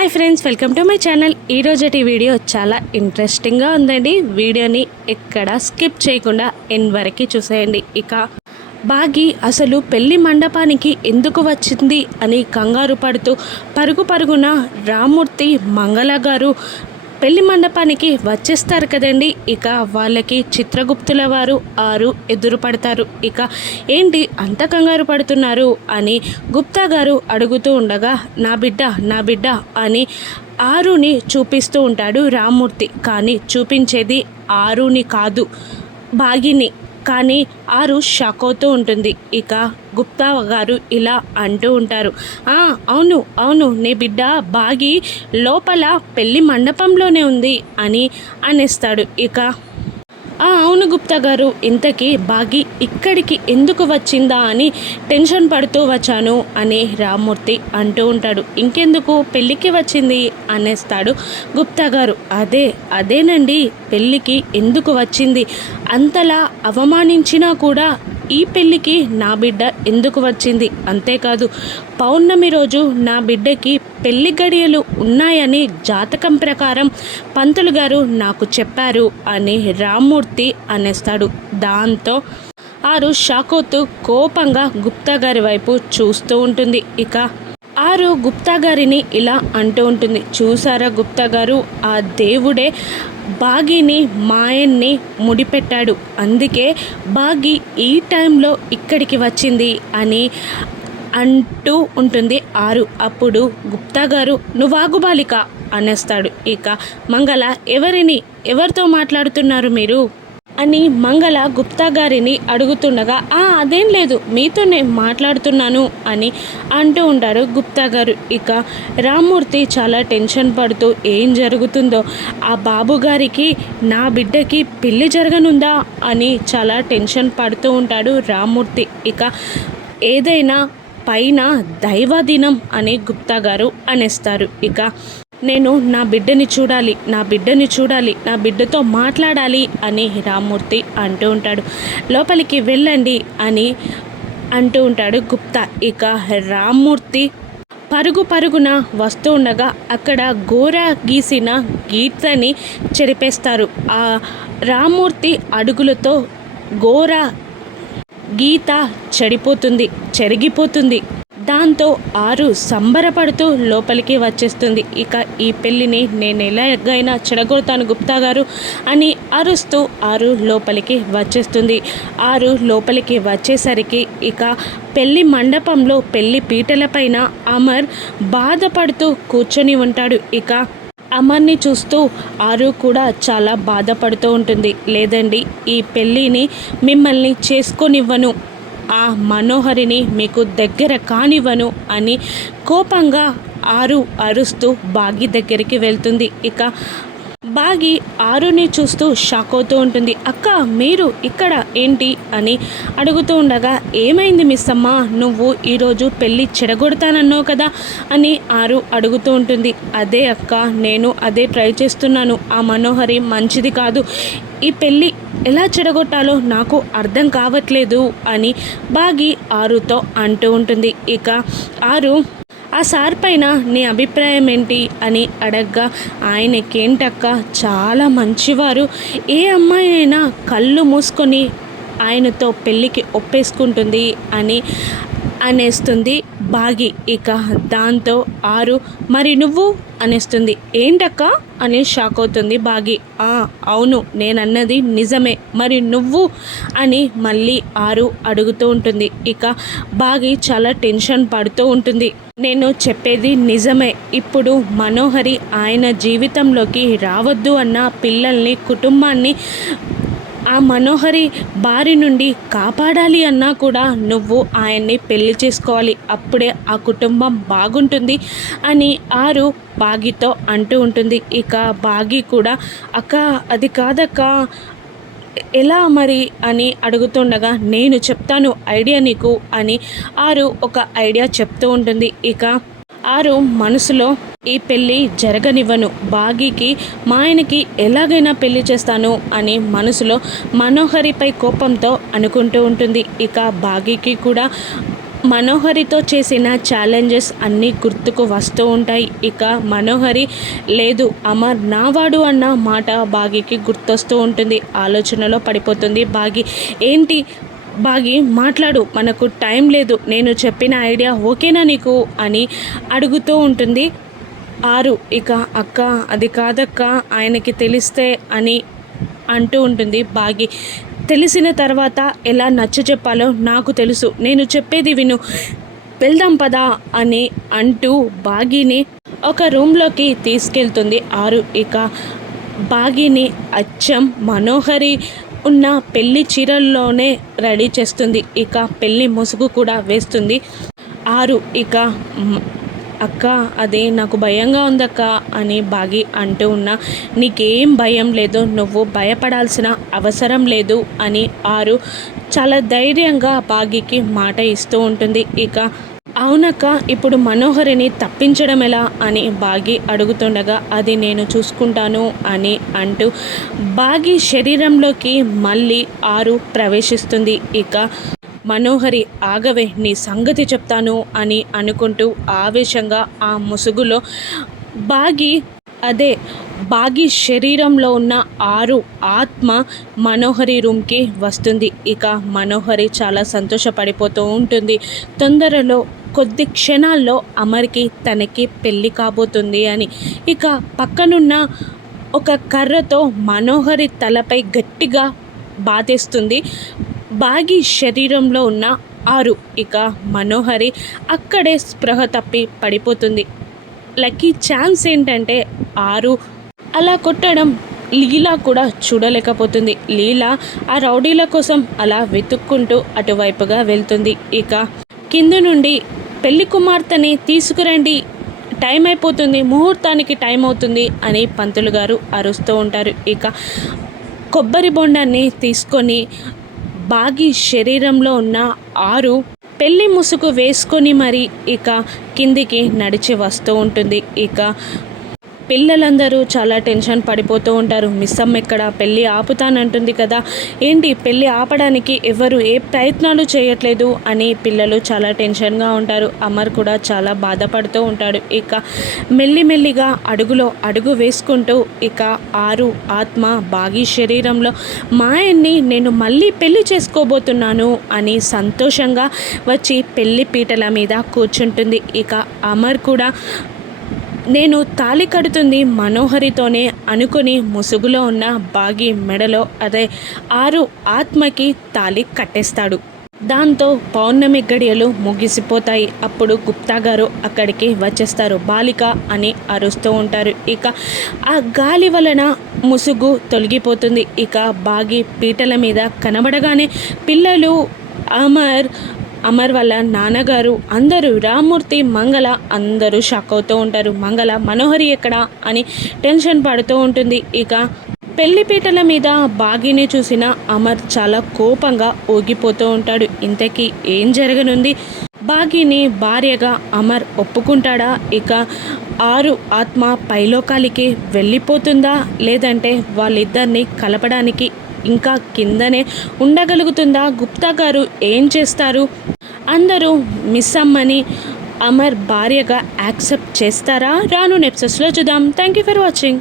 Hi friends welcome to my channel ఈరోజటి video చాలా ఇంట్రెస్టింగ్గా ఉందండి. వీడియోని ఎక్కడ స్కిప్ చేయకుండా ఎన్ వరకు చూసేయండి. ఇక బాగి అసలు పెళ్ళి మండపానికి ఎందుకు వచ్చింది అని కంగారు పడుతూ పరుగు పరుగున రామూర్తి మంగళ గారు పెళ్ళి మండపానికి వచ్చేస్తారు కదండి. ఇక వాళ్ళకి చిత్రగుప్తుల వారు ఆరు ఎదురు పడతారు. ఇక ఏంటి అంత కంగారు పడుతున్నారు అని గుప్తా గారు అడుగుతూ ఉండగా నా బిడ్డ నా బిడ్డ అని ఆరుని చూపిస్తూ ఉంటాడు రామ్మూర్తి. కానీ చూపించేది ఆరుని కాదు బాగిని. కానీ ఆరు షాక్ అవుతూ ఉంటుంది. ఇక గుప్తా గారు ఇలా అంటూ ఉంటారు. అవును అవును నీ బిడ్డ బాగి లోపల పెళ్ళి మండపంలోనే ఉంది అని అనేస్తాడు. ఇక అవును గుప్తా గారు ఇంతకీ బాగి ఇక్కడికి ఎందుకు వచ్చిందా అని టెన్షన్ పడుతూ వచ్చాను అని రామ్మూర్తి అంటూ ఉంటాడు. ఇంకెందుకు పెళ్ళికి వచ్చింది అనేస్తాడు గుప్తా గారు. అదే అదేనండి పెళ్ళికి ఎందుకు వచ్చింది? అంతలా అవమానించినా కూడా ఈ పెళ్ళికి నా బిడ్డ ఎందుకు వచ్చింది? అంతేకాదు పౌర్ణమి రోజు నా బిడ్డకి పెళ్ళి గడియలు ఉన్నాయని జాతకం ప్రకారం పంతులు గారు నాకు చెప్పారు అని రామ్మూర్తి అనేస్తాడు. దాంతో ఆరు షాక్ అవుతూ కోపంగా గుప్తా గారి వైపు చూస్తూ ఉంటుంది. ఇక ఆరు గుప్తా గారిని ఇలా అంటూ ఉంటుంది. చూసారా గుప్తా గారు? ఆ దేవుడే బాగిని మాయన్ని ముడిపెట్టాడు. అందుకే బాగి ఈ టైంలో ఇక్కడికి వచ్చింది అని అంటూ ఉంటుంది. ఆరు. అప్పుడు గుప్తా గారు నువ్వాగు బాలిక అనేస్తాడు. ఇక మంగళ ఎవరిని? ఎవరితో మాట్లాడుతున్నారు మీరు? అని మంగళ గుప్తా గారిని అడుగుతుండగా ఆ అదేం లేదు మీతోనే మాట్లాడుతున్నాను అని అంటూ ఉంటారు గుప్తా గారు. ఇక రామ్మూర్తి చాలా టెన్షన్ పడుతూ ఏం జరుగుతుందో? ఆ బాబు గారికి నా బిడ్డకి పెళ్ళి జరగనుందా? అని చాలా టెన్షన్ పడుతూ ఉంటాడు రామ్మూర్తి. ఇక ఏదైనా పైన దైవదినం అని గుప్తా గారు అనేస్తారు. ఇక నేను నా బిడ్డని చూడాలి నా బిడ్డని చూడాలి నా బిడ్డతో మాట్లాడాలి అని రామ్మూర్తి అంటూ ఉంటాడు. లోపలికి వెళ్ళండి అని అంటూ ఉంటాడు గుప్తా. ఇక రామ్మూర్తి పరుగు పరుగున వస్తూ ఉండగా అక్కడ గోర గీసిన గీతని చెరిపేస్తారు. ఆ రామ్మూర్తి అడుగులతో గోర గీత చెడిపోతుంది చెరిగిపోతుంది. దాంతో ఆరు సంబరపడుతూ లోపలికి వచ్చేస్తుంది. ఇక ఈ పెళ్ళిని నేను ఎలాగైనా చెడగొడతాను గుప్తా గారు అని అరుస్తూ ఆరు లోపలికి వచ్చేస్తుంది. ఆరు లోపలికి వచ్చేసరికి ఇక పెళ్ళి మండపంలో పెళ్ళి పీటలపైన అమర్ బాధపడుతూ కూర్చొని ఉంటాడు. ఇక అమర్ని చూస్తూ ఆరు కూడా చాలా బాధపడుతూ ఉంటుంది. లేదండి ఈ పెళ్ళిని మిమ్మల్ని చేసుకొనివ్వను. ఆ మనోహరిని మీకు దగ్గర కానివ్వను అని కోపంగా ఆరు అరుస్తూ బాగి దగ్గరికి వెళ్తుంది. ఇక బాగి ఆరుని చూస్తూ షాక్ అవుతూ ఉంటుంది. అక్క మీరు ఇక్కడ ఏంటి? అని అడుగుతూ ఉండగా ఏమైంది మిస్ అమ్మ నువ్వు ఈరోజు పెళ్ళి చెడగొడతానన్నావు కదా? అని ఆరు అడుగుతూ ఉంటుంది. అదే అక్క నేను అదే ట్రై చేస్తున్నాను. ఆ మనోహరి మంచిది కాదు. ఈ పెళ్ళి ఎలా చెడగొట్టాలో నాకు అర్థం కావట్లేదు అని బాగి ఆరుతో అంటూ ఉంటుంది. ఇక ఆరు ఆ సార్ పైన నీ అభిప్రాయం ఏంటి అని అడగ్గా ఆయనకేంటక్క చాలా మంచివారు. ఏ అమ్మాయి అయినా కళ్ళు మూసుకొని ఆయనతో పెళ్ళికి ఒప్పేసుకుంటుంది అని అనేస్తుంది. బాగి ఇక దాంతో ఆరు. మరి నువ్వు? అనేస్తుంది. ఏంటక్క? అని షాక్ అవుతుంది బాగి. "ఆ, అవును నేనన్నది నిజమే. మరి నువ్వు? అని మళ్ళీ ఆరు అడుగుతూ ఉంటుంది. ఇక బాగి చాలా టెన్షన్ పడుతూ ఉంటుంది. నేను చెప్పేది నిజమే. ఇప్పుడు మనోహరి ఆయన జీవితంలోకి రావద్దు అన్న పిల్లల్ని కుటుంబాన్ని ఆ మనోహరి బారి నుండి కాపాడాలి అన్నా కూడా నువ్వు ఆయన్ని పెళ్ళి చేసుకోవాలి. అప్పుడే ఆ కుటుంబం బాగుంటుంది అని ఆరు బాగితో అంటూ ఉంటుంది. ఇక బాగి కూడా అక్క అది కాదక్క ఎలా మరి? అని అడుగుతుండగా నేను చెప్తాను ఐడియా నీకు అని ఆరు ఒక ఐడియా చెప్తూ ఉంటుంది. ఇక ఆరు మనసులో ఈ పెళ్ళి జరగనివ్వను. బాగీకి మా ఆయనకి ఎలాగైనా పెళ్ళి చేస్తాను అని మనసులో మనోహరిపై కోపంతో అనుకుంటూ ఉంటుంది. ఇక బాగీకి కూడా మనోహరితో చేసిన ఛాలెంజెస్ అన్నీ గుర్తుకు వస్తూ ఉంటాయి. ఇక మనోహరి లేదు అమర్ నావాడు అన్న మాట బాగీకి గుర్తొస్తూ ఉంటుంది. ఆలోచనలో పడిపోతుంది. బాగి ఏంటి? బాగి మాట్లాడు. మనకు టైం లేదు. నేను చెప్పిన ఐడియా ఓకేనా నీకు? అని అడుగుతూ ఉంటుంది. ఆరు. ఇక అక్క అది కాదక్క ఆయనకి తెలిస్తే అని అంటూ ఉంటుంది బాగి. తెలిసిన తర్వాత ఎలా నచ్చ చెప్పాలో నాకు తెలుసు. నేను చెప్పేది విను. వెళ్దాం పదా అని అంటూ బాగీని ఒక రూమ్లోకి తీసుకెళ్తుంది ఆరు. ఇక బాగీని అచ్చం మనోహరి ఉన్న పెళ్ళి చీరల్లోనే రెడీ చేస్తుంది. ఇక పెళ్ళి ముసుగు కూడా వేస్తుంది. ఆరు. ఇక అక్క అదే నాకు భయంగా ఉందక్క అని బాగి అంటూ ఉన్నా నీకేం భయం లేదు నువ్వు భయపడాల్సిన అవసరం లేదు అని ఆరు చాలా ధైర్యంగా బాగికి మాట ఇస్తూ ఉంటుంది. ఇక అవునక్క ఇప్పుడు మనోహరిని తప్పించడం ఎలా అని బాగి అడుగుతుండగా అది నేను చూసుకుంటాను అని అంటూ బాగి శరీరంలోకి మళ్ళీ ఆరు ప్రవేశిస్తుంది. ఇక మనోహరి ఆగవే నీ సంగతి చెప్తాను అని అనుకుంటూ ఆవేశంగా ఆ ముసుగులో బాగి అదే బాగి శరీరంలో ఉన్న ఆరు ఆత్మ మనోహరి రూమ్కి వస్తుంది. ఇక మనోహరి చాలా సంతోషపడిపోతూ ఉంటుంది. తొందరలో కొద్ది క్షణాల్లో అమర్కి తనకి పెళ్ళి కాబోతుంది అని. ఇక పక్కనున్న ఒక కర్రతో మనోహరి తలపై గట్టిగా బాధేస్తుంది. బాగి శరీరంలో ఉన్న ఆరు. ఇక మనోహరి అక్కడే స్పృహ తప్పి పడిపోతుంది. లక్కీ ఛాన్స్ ఏంటంటే ఆరు. అలా కొట్టడం లీలా కూడా చూడలేకపోతుంది. లీలా ఆ రౌడీల కోసం అలా వెతుక్కుంటూ అటువైపుగా వెళ్తుంది. ఇక కింద నుండి పెళ్ళి కుమార్తెని తీసుకురండి. టైం అయిపోతుంది. ముహూర్తానికి టైం అవుతుంది అని పంతులు గారు అరుస్తూ ఉంటారు. ఇక కొబ్బరి బొండాన్ని తీసుకొని బాగి శరీరంలో ఉన్న ఆరు పెళ్ళి ముసుగు వేసుకొని మరి ఇక కిందికి నడిచి వస్తూ ఉంటుంది. ఇక పిల్లలందరూ చాలా టెన్షన్ పడిపోతూ ఉంటారు. మిస్సమ్మ ఎక్కడ పెళ్ళి ఆపుతానంటుంది కదా. ఏంటి పెళ్ళి ఆపడానికి ఎవరు ఏ ప్రయత్నాలు చేయట్లేదు అని పిల్లలు చాలా టెన్షన్గా ఉంటారు. అమర్ కూడా చాలా బాధపడుతూ ఉంటాడు. ఇక మెల్లిమెల్లిగా అడుగులో అడుగు వేసుకుంటూ ఇక ఆరు ఆత్మ బాగి శరీరంలో మాయన్ని నేను మళ్ళీ పెళ్ళి చేసుకోబోతున్నాను అని సంతోషంగా వచ్చి పెళ్ళి పీటల మీద కూర్చుంటుంది. ఇక అమర్ కూడా నేను తాళి కడుతుంది మనోహరితోనే అనుకుని ముసుగులో ఉన్న బాగి మెడలో అదే ఆరు ఆత్మకి తాళి కట్టేస్తాడు. దాంతో పౌర్ణమి గడియలు ముగిసిపోతాయి. అప్పుడు గుప్తా గారు అక్కడికి వచ్చేస్తారు. బాలిక అని అరుస్తూ ఉంటారు. ఇక ఆ గాలి వలన ముసుగు తొలగిపోతుంది. ఇక బాగి పీటల మీద కనబడగానే పిల్లలు అమర్ అమర్ వాళ్ళ నాన్నగారు అందరూ రామ్మూర్తి మంగళ అందరూ షాక్ అవుతూ ఉంటారు. మంగళ మనోహరి ఎక్కడ? అని టెన్షన్ పడుతూ ఉంటుంది. ఇక పెళ్ళిపీటల మీద బాగిని చూసిన అమర్ చాలా కోపంగా ఊగిపోతూ ఉంటాడు. ఇంతకీ ఏం జరగనుంది? బాగిని భార్యగా అమర్ ఒప్పుకుంటాడా? ఇక ఆరు ఆత్మ పైలోకాలికి వెళ్ళిపోతుందా? లేదంటే వాళ్ళిద్దరిని కలపడానికి ఇంకా కిందనే ఉండగలుగుతుందా? గుప్తా గారు ఏం చేస్తారు? అందరూ మిస్ అమ్మని అమర్ భార్యగా యాక్సెప్ట్ చేస్తారా? రాను నెప్సెస్లో చూద్దాం. Thank you for watching.